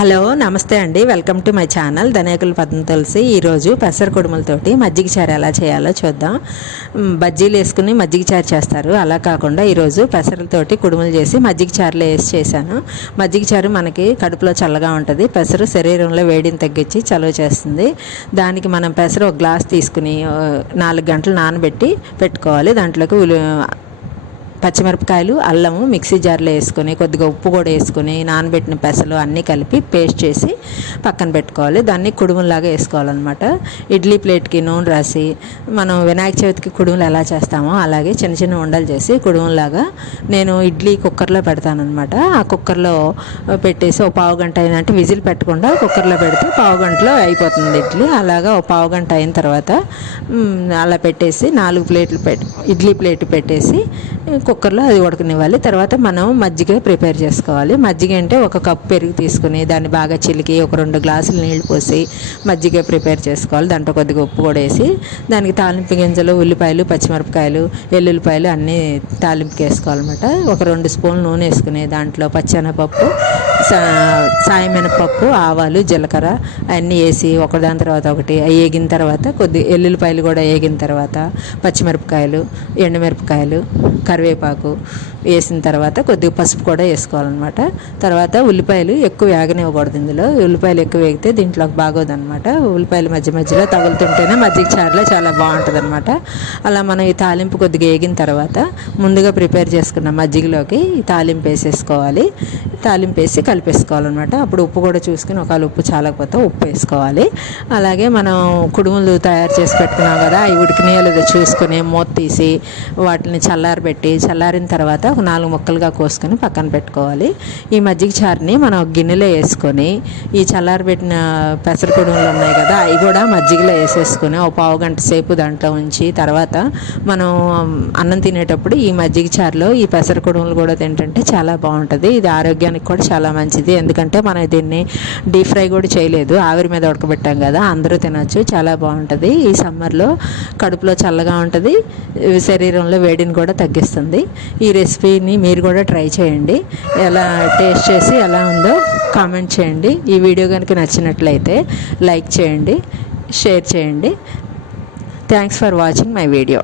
Hello నమస్తే అండి, welcome to my channel Dhaniyakula Padma Tulasi. ఈరోజు పెసర కుడుములతోటి మజ్జిగ చారు ఎలా చేయాలో చూద్దాం. బజ్జీలు వేసుకుని మజ్జిగ చారు చేస్తారు, అలా కాకుండా ఈరోజు పెసరలతోటి కుడుములు చేసి మజ్జిగ చారులో వేసి చేశాను. మజ్జిగ చారు మనకి కడుపులో చల్లగా ఉంటుంది. పెసరు శరీరంలో వేడిని తగ్గించి చలువ చేస్తుంది. దానికి మనం పెసరు ఒక గ్లాస్ తీసుకుని 4 గంటలు నానబెట్టి పెట్టుకోవాలి. దాంట్లోకి పచ్చిమిరపకాయలు, అల్లము మిక్సీ జార్లో వేసుకొని కొద్దిగా ఉప్పు కూడా వేసుకొని నానబెట్టిన పెసలు అన్నీ కలిపి పేస్ట్ చేసి పక్కన పెట్టుకోవాలి. దాన్ని కుడుములాగా వేసుకోవాలన్నమాట. ఇడ్లీ ప్లేట్కి నూనె రాసి మనం వినాయక చవితికి కుడుములు ఎలా చేస్తామో అలాగే చిన్న చిన్న ఉండలు చేసి కుడుములాగా నేను ఇడ్లీ కుక్కర్లో పెడతానమాట. ఆ కుక్కర్లో పెట్టేసి ఒక పావు గంట అయినంటే విజిల్ పెట్టకుండా కుక్కర్లో పెడితే పావు గంటలో అయిపోతుంది ఇడ్లీ. అలాగా ఒక పావు గంట అయిన తర్వాత అలా పెట్టేసి 4 ప్లేట్లు ఇడ్లీ ప్లేట్ పెట్టేసి కుక్కర్లో అది ఉడకనివ్వాలి. తర్వాత మనం మజ్జిగ ప్రిపేర్ చేసుకోవాలి. మజ్జిగ అంటే 1 కప్పు పెరుగు తీసుకుని దాన్ని బాగా చిలికి ఒక 2 గ్లాసులు నీళ్లు పోసి మజ్జిగ ప్రిపేర్ చేసుకోవాలి. దాంట్లో కొద్దిగా ఉప్పు కూడా వేసి దానికి తాలింపు గింజలు, ఉల్లిపాయలు, పచ్చిమిరపకాయలు, వెల్లుల్లిపాయలు అన్నీ తాలింపుకి వేసుకోవాలన్నమాట. ఒక 2 స్పూన్లు నూనె వేసుకుని దాంట్లో పచ్చెనపప్పు, సాయమినపప్పు, ఆవాలు, జీలకర్ర అన్నీ వేసి ఒకదాని తర్వాత ఒకటి వేగిన తర్వాత కొద్ది వెల్లుల్లిపాయలు కూడా వేగిన తర్వాత పచ్చిమిరపకాయలు, ఎండుమిరపకాయలు, కరివేపాకు వేసిన తర్వాత కొద్దిగా పసుపు కూడా వేసుకోవాలన్నమాట. తర్వాత ఉల్లిపాయలు ఎక్కువ వేగనివ్వకూడదు. ఇందులో ఉల్లిపాయలు ఎక్కువ వేగితే దీంట్లోకి బాగోదన్నమాట. ఉల్లిపాయలు మధ్య మధ్యలో తగులుతుంటేనే మజ్జిగ చారులో చాలా బాగుంటుంది అనమాట. అలా మనం ఈ తాలింపు కొద్దిగా వేగిన తర్వాత ముందుగా ప్రిపేర్ చేసుకున్న మజ్జిగలోకి ఈ తాలింపు వేసేసుకోవాలి. తాలింపు వేసి కలిపేసుకోవాలన్నమాట. అప్పుడు ఉప్పు కూడా చూసుకుని ఒకవేళ ఉప్పు చాలకపోతే ఉప్పు వేసుకోవాలి. అలాగే మనం కుడుములు తయారు చేసి పెట్టుకున్నాం కదా, అవి ఉడికినాయో లేదో చూసుకొని మూత తీసి వాటిని చల్లారిన తర్వాత ఒక 4 ముక్కలుగా కోసుకొని పక్కన పెట్టుకోవాలి. ఈ మజ్జిగ చారుని మనం గిన్నెలో వేసుకొని ఈ చల్లారబెట్టిన పెసర కుడుములు ఉన్నాయి కదా, అవి కూడా మజ్జిగలో వేసేసుకొని ఒక పావు గంట సేపు దాంట్లో ఉంచి తర్వాత మనం అన్నం తినేటప్పుడు ఈ మజ్జిగ చారులో ఈ పెసర కుడుములు కూడా తింటుంటే చాలా బాగుంటుంది. ఇది ఆరోగ్యానికి కూడా చాలా మంచిది. ఎందుకంటే మనం దీన్ని డీప్ ఫ్రై కూడా చేయలేదు, ఆవిరి మీద ఉడకబెట్టాం కదా, అందరూ తినచ్చు. చాలా బాగుంటుంది. ఈ సమ్మర్లో కడుపులో చల్లగా ఉంటుంది, శరీరంలో వేడిని కూడా తగ్గిస్తుంది. ఈ రెసిపీని మీరు కూడా ట్రై చేయండి. ఎలా టేస్ట్ చేసి ఎలా ఉందో కామెంట్ చేయండి. ఈ వీడియో కనుక నచ్చినట్లయితే లైక్ చేయండి, షేర్ చేయండి. Thanks for watching my video.